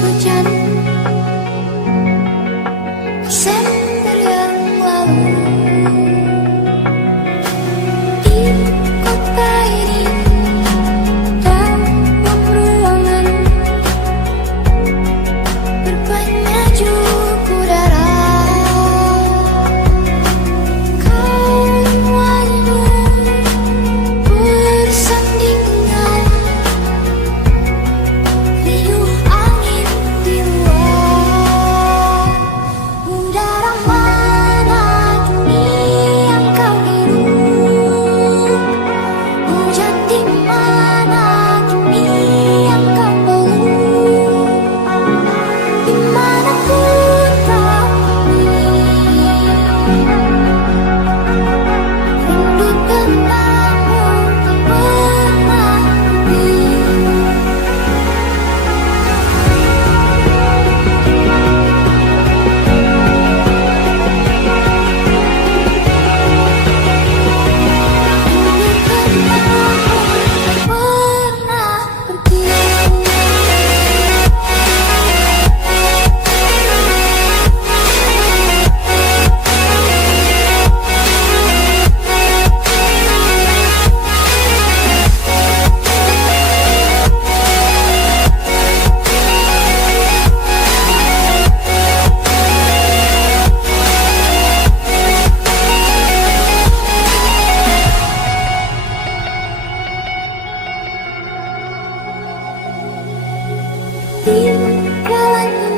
hujan Desember yang lalu. Di kota ini dalam ruangan berbanyak juk udara. Kau wajahmu bersanding dengan riuh angin di luar. Udara mana kini yang kau hirup? Hujan di mana kini yang kau peluk? Dimanapun kau pergi, rindu tentangmu tak pernah pergi. Di jalan